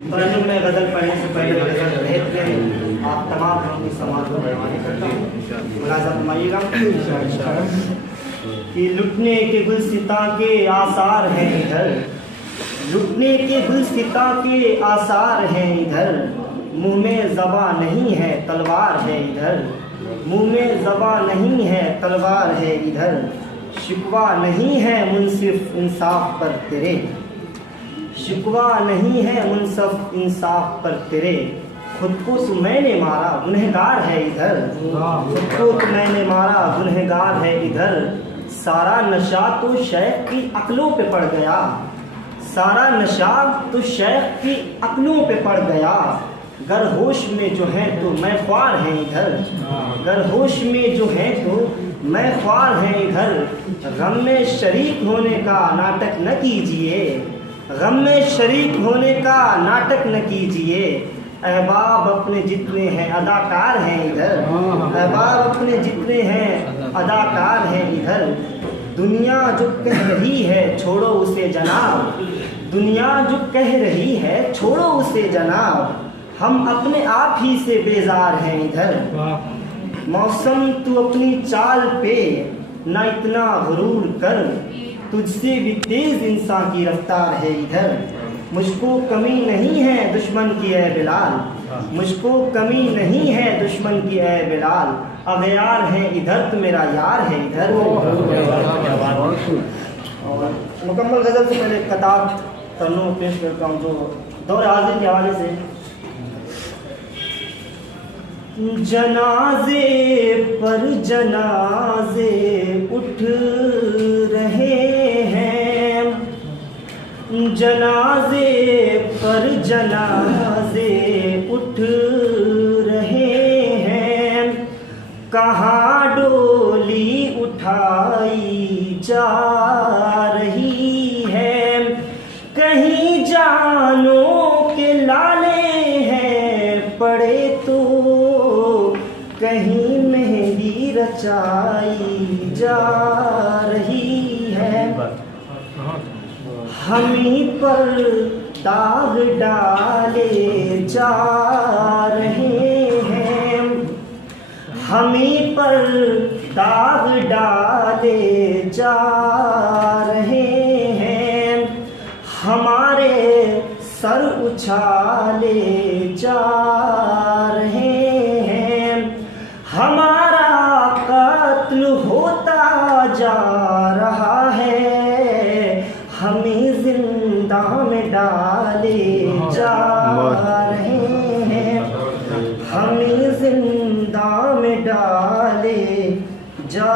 परंतु मैं गज़ल पढ़ने से पहले गज़ल भेद आप तमाम लोगों की समाज को मेहरबानी करता हूँ। मुलाज़ा फरमाइएगा कि लुटने के गुलसिता के आसार हैं इधर, लुटने के गुलसिता के आसार हैं इधर, मुँह में ज़बा नहीं है तलवार है इधर, मुँह में ज़बा नहीं है तलवार है इधर, शिकवा नहीं है मुनसिफ इंसाफ पर तेरे, शिकवा नहीं है मुनसफ इंसाफ पर तेरे, खुद को तो मैंने मारा गुनहगार है इधर, खुद को तो मैंने मारा गुनहगार है इधर, सारा नशा तो शेख की अक्लों पे पड़ गया, सारा नशा तो शेख की अक्लों पे पड़ गया, गर होश में जो है तो मैं ख्वार है इधर, गर होश में जो है तो मैं ख्वार है इधर, गम में शरीक होने का नाटक न कीजिए, गम में शरीक होने का नाटक न कीजिए, अहबाब अपने जितने हैं अदाकार हैं इधर, अहबाब अपने जितने हैं अदाकार हैं इधर, दुनिया जो कह रही है छोड़ो उसे जनाब, दुनिया जो कह रही है छोड़ो उसे जनाब, हम अपने आप ही से बेजार हैं इधर, मौसम तू अपनी चाल पे ना इतना गुरूर कर, तुझसे भी तेज इंसान की रफ्तार है इधर, मुझको कमी नहीं है दुश्मन की ऐ बिलाल, मुझको कमी नहीं है दुश्मन की ऐ बिलाल, अगयार है इधर तो मेरा यार है इधर। और मुकम्मल गज़ल से पहले कताब तरनूम पेश करता हूँ जो दौर हाज़िर के हवाले से। जनाजे पर जनाजे उठ रहे हैं, जनाजे पर जनाजे उठ रहे हैं, कहाँ डोली उठाई जा रही है, कहीं जानों के लाले हैं पड़े तो कहीं मेहंदी रचाई जा रही है, हमी पर दाग डाले जा रहे हैं, हमी पर दाग डाले जा रहे हैं, हमारे सर उछाले जा रहे हैं, हमारा कत्ल होता जा रहा है, हमें जिंदा में डाले जा रहे हैं, हमें जिंदा में डाले जा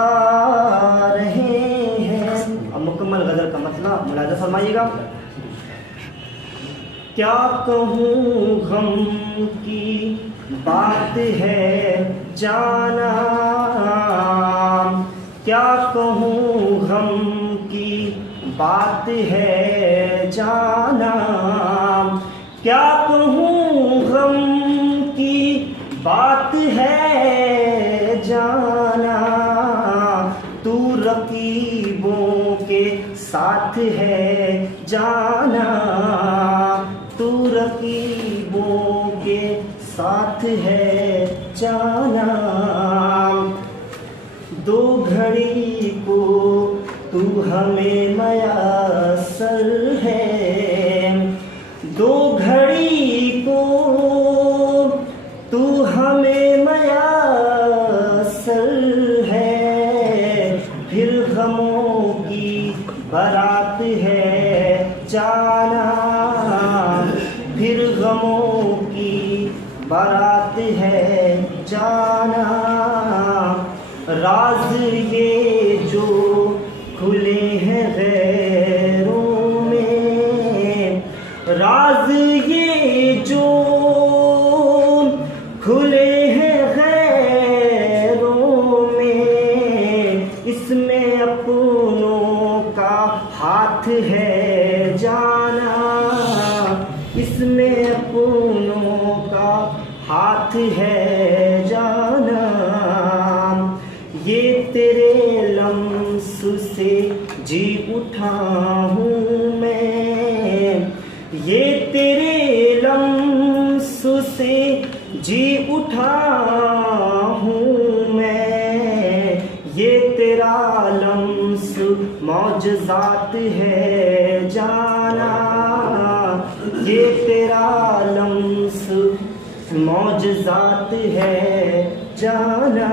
रहे हैं। अब मुकम्मल गज़ल का मतलब मुलाज़ा फरमाइएगा। क्या कहूँ गम की बात है जाना, क्या कहूँ गम की बात है जाना, क्या कहूँ गम की बात है जाना, तू रकीबों के साथ है जाना, तू रकीबों के साथ है जाना, दो घड़ी को तू हमें मयासर है, दो घड़ी को तू हमें मयासर है, फिर गमों की बारात है जाना, फिर गमों की बारात है जाना, राज ये जो खुले हैं गैरों में, राज ये जो खुले हैं गैरों में, इसमें अपनों का हाथ है जाना, इसमें अपनों का हाथ है जाना, ये तेरे लम्स से जी उठा हूँ मैं, ये तेरे लम्स से जी उठा हूँ मैं, ये तेरा लम्स मौजज़ात है जाना, ये तेरा लम्स मौजज़ात है जाना।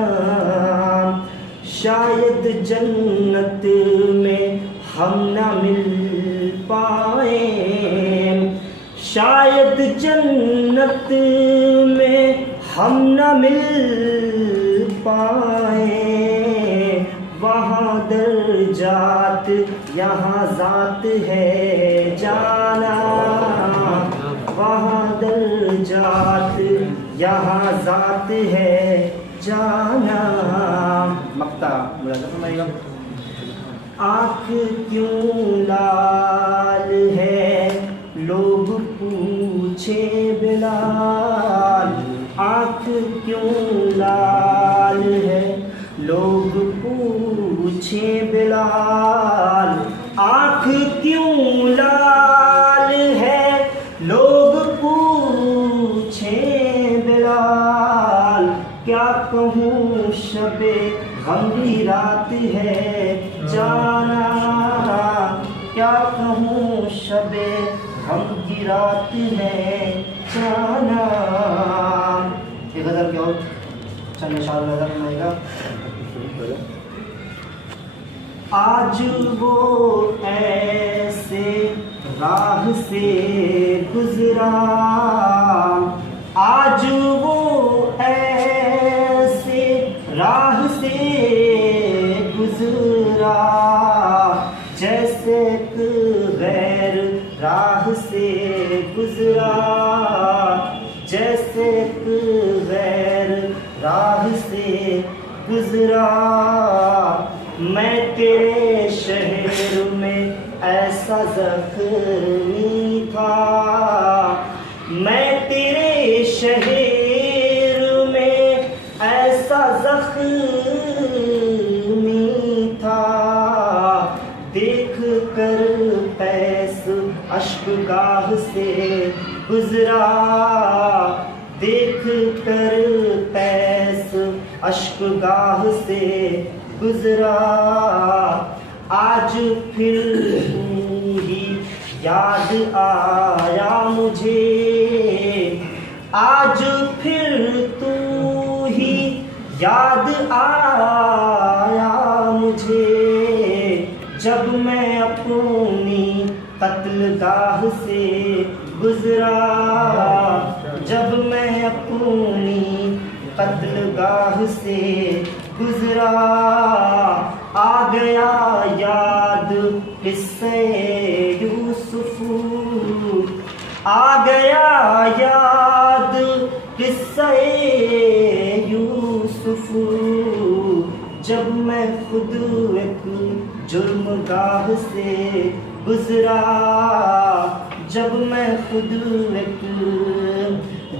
शायद जन्नत में हम न मिल पाए, शायद जन्नत में हम न मिल पाए, वहाँ दर्जात यहाँ ज़ात है जाना, वहाँ दर्जात यहाँ ज़ात है जाना। मक्ता मुरादा। आँख क्यों लाल है लोग पूछे बिलाल, आँख क्यों लाल है लोग पूछे बिलाल, आँख क्यों लाल है लोग पूछे बिलाल। क्या कहूँ शबे गम की रात है जाना, क्या कहूँ शबे गम की रात है जाना। एक गज़ल क्या और चलने शाल गज़ल आएगा। आज वो ऐसे राह से गुजरा, आज वो ऐसे राह से गुजरा, जैसे गैर राह से गुजरा, जैसे गैर राह से गुजरा। मैं तेरे शहर में ऐसा ज़ख्मी था, मैं तेरे शहर में ऐसा ज़ख्मी था। देख कर पैस अश्कगाह से गुजरा, देख कर पैस अश्कगाह से गुजरा। आज फिर तू ही याद आया मुझे, आज फिर तू ही याद आया मुझे। जब मैं अपनी कत्लगाह से गुजरा, जब मैं अपनी कत्लगाह से गुजरा। आ गया याद किस्से यूसुफ, आ गया याद किस्से यूसुफ। जब मैं खुद एक जुर्मगाह से गुजरा, जब मैं खुद एक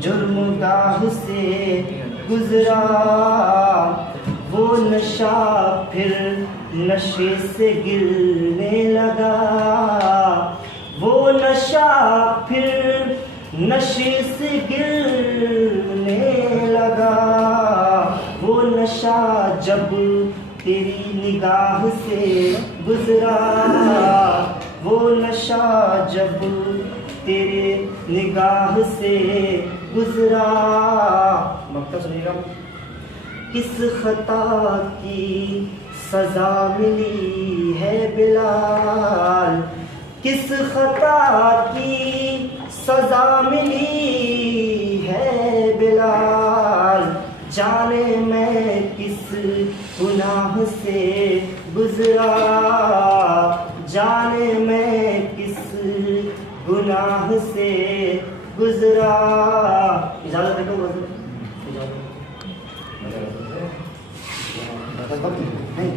जुर्मगाह से गुजरा। वो नशा फिर नशे से गिरने लगा, वो नशा फिर नशे से गिरने लगा। वो नशा जब तेरी निगाह से गुजरा, वो नशा जब तेरे निगाह से गुजरा। मक्ता सुनिएगा। किस खता की सजा मिली है बिलाल, किस खता की सजा मिली है बिलाल। जाने मैं किस गुनाह से गुजरा, जाने मैं किस गुनाह से गुजरा। इजाज़त दो नहीं,